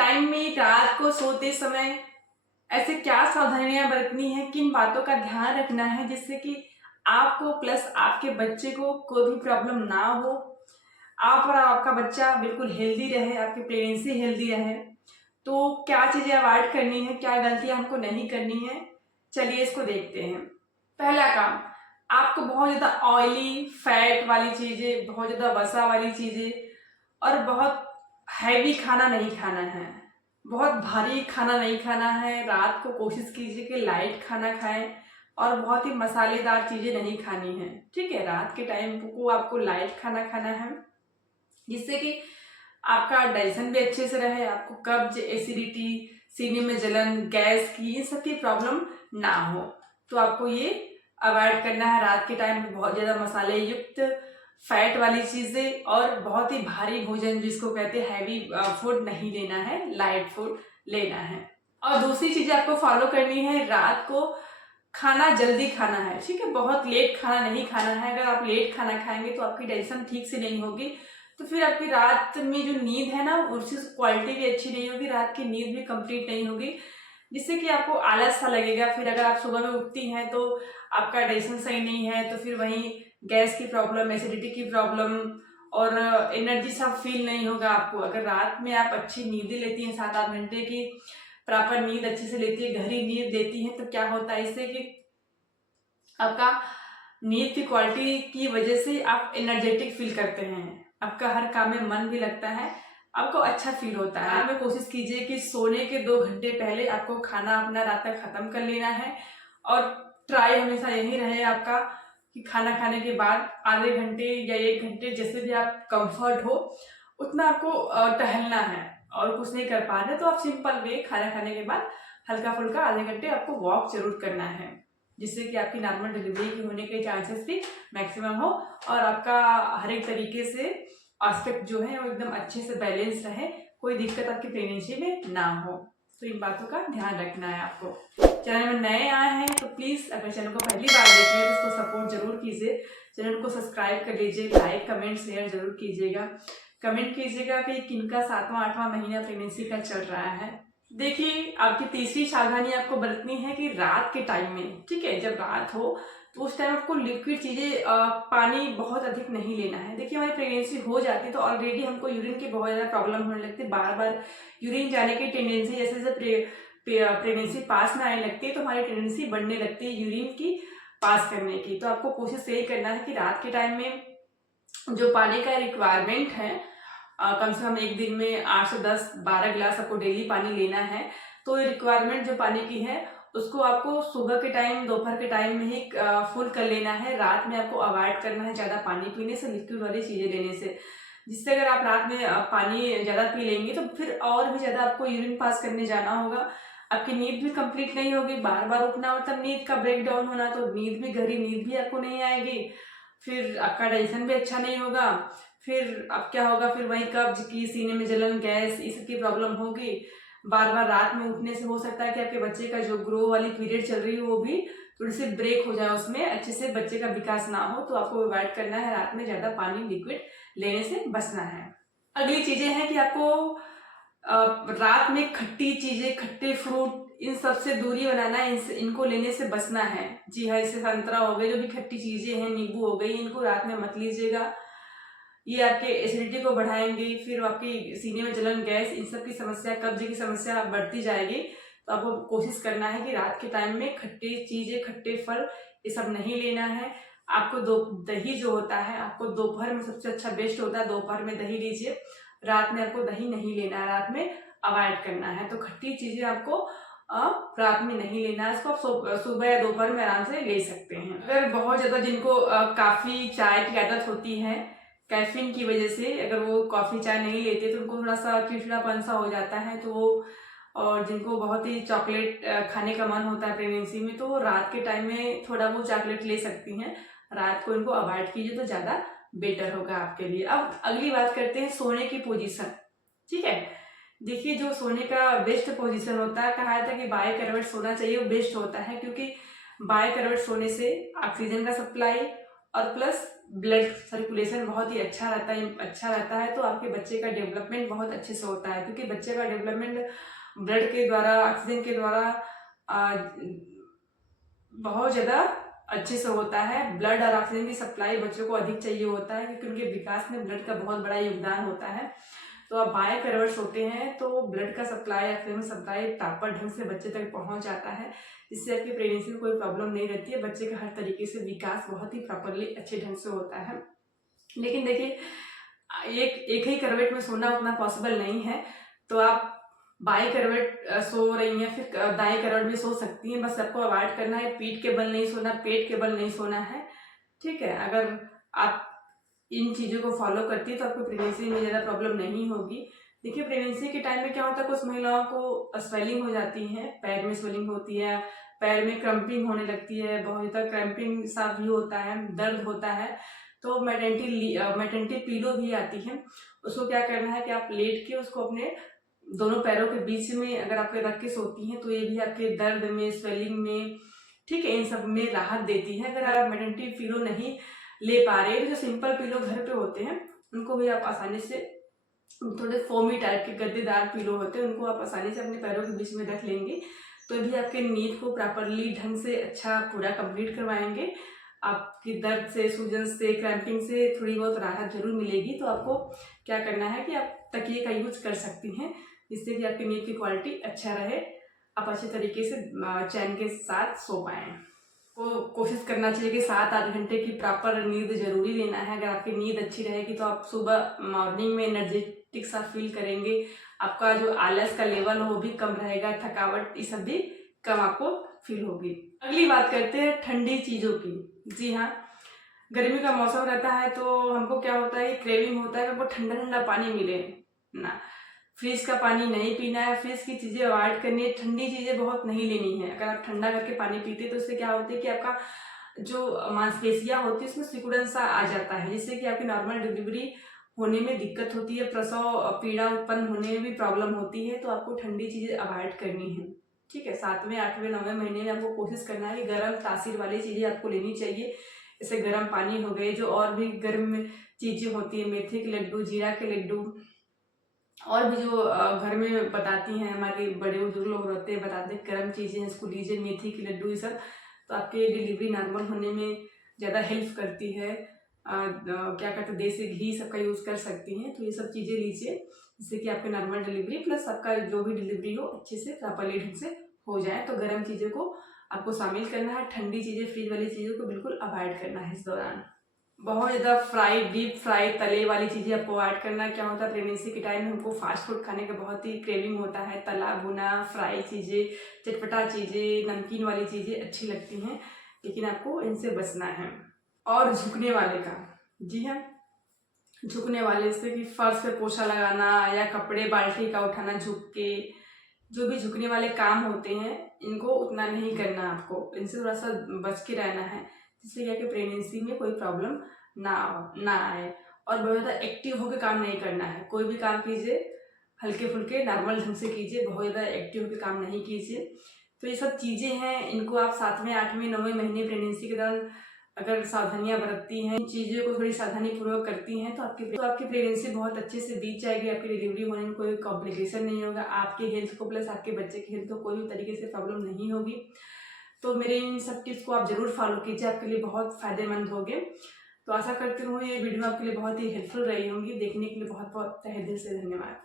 Time में रात को सोते समय ऐसे क्या सावधानियां बरतनी है, किन बातों का ध्यान रखना है जिससे कि आपको प्लस आपके बच्चे को कोई भी प्रॉब्लम ना हो, आप और आपका बच्चा बिल्कुल हेल्दी रहे, आपकी प्रेगनेंसी हेल्दी रहे। तो क्या चीज़ें अवॉइड करनी है, क्या गलतियां हमको नहीं करनी है, चलिए इसको देखते हैं। पहला काम, आपको बहुत ज़्यादा ऑयली फैट वाली चीज़ें, बहुत ज़्यादा वसा वाली चीज़ें और बहुत हैवी खाना नहीं खाना है, बहुत भारी खाना नहीं खाना है। रात को कोशिश कीजिए कि लाइट खाना खाएं और बहुत ही मसालेदार चीज़ें नहीं खानी है। ठीक है, रात के टाइम को आपको लाइट खाना खाना है जिससे कि आपका डाइजेशन भी अच्छे से रहे, आपको कब्ज, एसिडिटी, सीने में जलन, गैस की इन सब की प्रॉब्लम ना हो। तो आपको ये अवॉइड करना है रात के टाइम में बहुत ज़्यादा मसाले युक्त, फैट वाली चीज़ें और बहुत ही भारी भोजन जिसको कहते हैं हैवी फूड नहीं लेना है, लाइट फूड लेना है। और दूसरी चीज़ आपको फॉलो करनी है, रात को खाना जल्दी खाना है। ठीक है, बहुत लेट खाना नहीं खाना है। अगर आप लेट खाना खाएंगे तो आपकी डाइजेशन ठीक से नहीं होगी, तो फिर आपकी रात में जो नींद है ना उसकी क्वालिटी भी अच्छी नहीं होगी, रात की नींद भी कंप्लीट नहीं होगी, जिससे कि आपको आलस सा लगेगा। फिर अगर आप सुबह में उठती हैं तो आपका डाइजेशन सही नहीं है, तो फिर वहीं गैस की प्रॉब्लम, एसिडिटी की प्रॉब्लम और एनर्जी सा फील नहीं होगा आपको। अगर रात में आप अच्छी नींदें लेती हैं, 7-8 घंटे की प्रॉपर नींद अच्छे से लेती है, गहरी नींद लेती है, तो क्या होता है इससे कि आपका नींद की क्वालिटी की वजह से आप एनर्जेटिक फील करते हैं, आपका हर काम में मन भी लगता है, आपको अच्छा फील होता है। आप कोशिश कीजिए कि सोने के 2 घंटे पहले आपको खाना अपना रात तक खत्म कर लेना है और ट्राई हमेशा यही रहे आपका कि खाना खाने के बाद आधे घंटे या 1 घंटे जैसे भी आप कंफर्ट हो उतना आपको टहलना है। और कुछ नहीं कर पा रहे तो आप सिंपल वे खाना खाने के बाद हल्का फुल्का आधे घंटे आपको वॉक जरूर करना है, जिससे कि आपकी नॉर्मल डिलीवरी होने के चांसेस भी मैक्सिमम हो और आपका हर एक तरीके से एस्पेक्ट जो है वो एकदम अच्छे से बैलेंस रहे, कोई दिक्कत आपकी प्रेगनेंसी में ना हो। तो इन बातों का ध्यान रखना है आपको। चैनल में नए आए हैं तो प्लीज़ अगर चैनल को पहली बार देख रहे हैं तो इसको सपोर्ट जरूर कीजिए, चैनल को सब्सक्राइब कर लीजिए, लाइक कमेंट शेयर जरूर कीजिएगा। कमेंट कीजिएगा कि किनका 7वां-8वां महीना प्रेगनेंसी का चल रहा है। देखिए, आपकी तीसरी सावधानी आपको बरतनी है कि रात के टाइम में, ठीक है, जब रात हो तो उस टाइम आपको लिक्विड चीज़ें, पानी बहुत अधिक नहीं लेना है। देखिए, हमारी प्रेगनेंसी हो जाती है तो ऑलरेडी हमको यूरिन की बहुत ज़्यादा प्रॉब्लम होने लगती है, बार बार यूरिन जाने की टेंडेंसी, जैसे जैसे प्रेगनेंसी पास में आने लगती है तो हमारी टेंडेंसी बढ़ने लगती है यूरिन की पास करने की। तो आपको कोशिश यही करना है कि रात के टाइम में जो पानी का रिक्वायरमेंट है, कम से कम एक दिन में 8 से 10-12 गिलास आपको डेली पानी लेना है। तो रिक्वायरमेंट जो पानी की है उसको आपको सुबह के टाइम, दोपहर के टाइम में ही फुल कर लेना है। रात में आपको अवॉइड करना है ज़्यादा पानी पीने से, लिक्विड वाली चीज़ें लेने से, जिससे अगर आप रात में पानी ज़्यादा पी लेंगे तो फिर और भी ज़्यादा आपको यूरिन पास करने जाना होगा, आपकी नींद भी कंप्लीट नहीं होगी, बार बार उठना मतलब नींद का ब्रेक डाउन होना, तो नींद भी, गहरी नींद भी आपको नहीं आएगी, फिर आपका डाइजेशन भी अच्छा नहीं होगा, फिर अब क्या होगा, फिर वही कब्ज की, सीने में जलन, गैस, इस की प्रॉब्लम होगी। बार बार रात में उठने से हो सकता है कि आपके बच्चे का जो ग्रो वाली पीरियड चल रही है वो भी थोड़ी सी ब्रेक हो जाए, उसमें अच्छे से बच्चे का विकास ना हो। तो आपको अवॉइड करना है रात में ज़्यादा पानी, लिक्विड लेने से बचना है। अगली चीज़ें हैं कि आपको रात में खट्टी चीज़ें, खट्टे फ्रूट, इन सब से दूरी बनाना है, इनको लेने से बचना है। जी हाँ, इससे संतरा हो गए, जो भी खट्टी चीज़ें हैं, नींबू हो गई, इनको रात में मत लीजिएगा, ये आपके एसिडिटी को बढ़ाएंगे, फिर आपकी सीने में जलन, गैस, इन सब की समस्या, कब्ज की समस्या बढ़ती जाएगी। तो आपको कोशिश करना है कि रात के टाइम में खट्टी चीज़ें, खट्टे फल, ये सब नहीं लेना है। आपको दही जो होता है, आपको दोपहर में सबसे अच्छा बेस्ट होता है, दोपहर में दही लीजिए, रात में आपको दही नहीं लेना है, रात में अवॉइड करना है। तो खट्टी चीज़ें आपको रात में नहीं लेना है, इसको आप सुबह या दोपहर में आराम से ले सकते हैं। अगर बहुत ज़्यादा जिनको काफ़ी चाय की आदत होती है, कैफीन की वजह से, अगर वो कॉफ़ी चाय नहीं लेते तो उनको थोड़ा सा चिड़चिड़ापन सा हो जाता है, तो वो, और जिनको बहुत ही चॉकलेट खाने का मन होता है प्रेगनेंसी में, तो वो रात के टाइम में थोड़ा वो चॉकलेट ले सकती हैं। रात को इनको अवॉइड कीजिए तो ज़्यादा बेटर होगा आपके लिए। अब अगली बात करते हैं सोने की पोजीशन। ठीक है, देखिए, जो सोने का बेस्ट पोजीशन होता है, कहा था कि बाएं करवट सोना चाहिए, वो बेस्ट होता है, क्योंकि बाएं करवट सोने से ऑक्सीजन का सप्लाई और प्लस ब्लड सर्कुलेशन बहुत ही अच्छा रहता है। तो आपके बच्चे का डेवलपमेंट बहुत अच्छे से होता है, क्योंकि बच्चे का डेवलपमेंट ब्लड के द्वारा, ऑक्सीजन के द्वारा बहुत ज़्यादा अच्छे से होता है। ब्लड और ऑक्सीजन की सप्लाई बच्चों को अधिक चाहिए होता है, क्योंकि उनके विकास में ब्लड का बहुत बड़ा योगदान होता है। तो आप बाएं करवट सोते हैं तो ब्लड का सप्लाई, ऑक्सीजन सप्लाई प्रॉपर ढंग से बच्चे तक पहुंच जाता है, जिससे आपकी प्रेगनेंसी में कोई प्रॉब्लम नहीं रहती है। बच्चे का हर तरीके से विकास बहुत ही प्रॉपरली अच्छे ढंग से होता है। लेकिन देखिए, एक ही करवट में सोना उतना पॉसिबल नहीं है, तो आप बाई करवट सो रही हैं, फिर दाएं करवट भी सो सकती हैं। बस आपको अवॉइड करना है पीठ के बल नहीं सोना, पेट के बल नहीं सोना है, ठीक है। अगर आप इन चीज़ों को फॉलो करती है तो आपको प्रेगनेंसी में ज़्यादा प्रॉब्लम नहीं होगी। देखिए, प्रेगनेंसी के टाइम में क्या होता है, कुछ महिलाओं को स्वेलिंग हो जाती है, पैर में स्वेलिंग होती है, पैर में क्रम्पिंग होने लगती है, बहुत ज़्यादा क्रम्पिंग सा भी होता है, दर्द होता है। तो मैटरनिटी पीलो भी आती है। उसको क्या करना है कि आप लेट के उसको अपने दोनों पैरों के बीच में अगर आप रख के सोती हैं तो ये भी आपके दर्द में, स्वेलिंग में, ठीक है, इन सब में राहत देती है। अगर आप मैटरनिटी पिलो नहीं ले पा रहे हैं, जो सिंपल पिलो घर पे होते हैं उनको भी आप आसानी से, थोड़े फोमी टाइप के गद्देदार पिलो होते हैं, उनको आप आसानी से अपने पैरों के बीच में रख लेंगे तो भी आपके नींद को प्रॉपरली ढंग से अच्छा पूरा कंप्लीट करवाएंगे। आपकी दर्द से, सूजन से, क्रैम्पिंग से थोड़ी बहुत राहत जरूर मिलेगी। तो आपको क्या करना है कि आप तकिए का यूज कर सकती हैं, जिससे कि आपकी नींद की क्वालिटी अच्छा रहे, आप अच्छे तरीके से चैन के साथ सो पाएँ। को कोशिश करना चाहिए कि 7-8 घंटे की प्रॉपर नींद जरूरी लेना है। अगर आपकी नींद अच्छी रहेगी तो आप सुबह मॉर्निंग में एनर्जेटिक सा फील करेंगे, आपका जो आलस का लेवल हो वो भी कम रहेगा, थकावट ये सब भी कम आपको फील होगी। अगली बात करते हैं ठंडी चीज़ों की। जी हाँ, गर्मी का मौसम रहता है तो हमको क्या होता है, क्रेविंग होता है कि हमको ठंडा ठंडा पानी मिले ना। फ्रिज का पानी नहीं पीना है, फ्रिज की चीज़ें अवॉइड करनी है, ठंडी चीज़ें बहुत नहीं लेनी है। अगर आप ठंडा करके पानी पीते तो उससे क्या होता है कि आपका जो मांसपेशियाँ होती है उसमें सिकुड़न सा आ जाता है, जिससे कि आपकी नॉर्मल डिलीवरी होने में दिक्कत होती है, प्रसव पीड़ा उत्पन्न होने में भी प्रॉब्लम होती है। तो आपको ठंडी चीज़ें अवॉइड करनी है, ठीक है। 7वें, 8वें, 9वें महीने में आपको कोशिश करना है कि गर्म तासीर वाली चीज़ें आपको लेनी चाहिए, जैसे गर्म पानी हो गए, जो और भी गर्म चीज़ें होती है, मेथी के लड्डू, जीरा के लड्डू, और भी जो घर में बताती हैं हमारे बड़े बुजुर्ग लोग रहते हैं, बताते हैं गर्म चीज़ें इसको लीजिए, मेथी के लड्डू, ये सब तो आपके डिलीवरी नॉर्मल होने में ज़्यादा हेल्प करती है। क्या कहते हैं, देसी घी सबका यूज़ कर सकती हैं। तो ये सब चीज़ें लीजिए, जिससे कि आपके नॉर्मल डिलीवरी प्लस आपका जो भी डिलीवरी हो अच्छे से प्रॉपरली ढंग से हो जाए। तो गर्म चीज़ों को आपको शामिल करना है, ठंडी चीज़ें, फ्रिज वाली चीज़ों को बिल्कुल अवॉइड करना है इस दौरान। बहुत ज़्यादा फ्राई, डीप फ्राई, तले वाली चीज़ें आपको अवॉइड करना है। क्या होता है, प्रेगनेंसी के टाइम में हमको फास्ट फूड खाने का बहुत ही क्रेविंग होता है, तला भुना, फ्राई चीज़ें, चटपटा चीज़ें, नमकीन वाली चीज़ें अच्छी लगती हैं, लेकिन आपको इनसे बचना है। और झुकने वाले का, जी हाँ, झुकने वाले से कि फर्श पे पोछा लगाना या कपड़े बाल्टी का उठाना झुक के, जो भी झुकने वाले काम होते हैं इनको उतना नहीं करना, आपको इनसे थोड़ा सा बच के रहना है, जिससे क्या कि प्रेगनेंसी में कोई प्रॉब्लम ना आए। और बहुत ज़्यादा एक्टिव होकर काम नहीं करना है, कोई भी काम कीजिए हल्के फुल्के नॉर्मल ढंग से कीजिए, बहुत ज़्यादा एक्टिव होकर काम नहीं कीजिए। तो ये सब चीज़ें हैं, इनको आप 7वें, 8वें, 9वें महीने प्रेगनेंसी के दौरान अगर सावधानियां बरतती हैं, इन चीज़ों को थोड़ी सावधानी पूर्वक करती हैं तो आपकी प्रेगनेंसी बहुत अच्छे से बीत जाएगी। आपकी डिलीवरी होने में कोई कॉम्प्लिकेशन नहीं होगा, आपके हेल्थ को प्लस आपके बच्चे की हेल्थ को कोई भी तरीके से प्रॉब्लम नहीं होगी। तो मेरे इन सब टिप्स को आप जरूर फॉलो कीजिए, आपके लिए बहुत फायदेमंद होंगे। तो आशा करती हूँ ये वीडियो आपके लिए बहुत ही हेल्पफुल रही होंगी। देखने के लिए बहुत बहुत तहे दिल से धन्यवाद।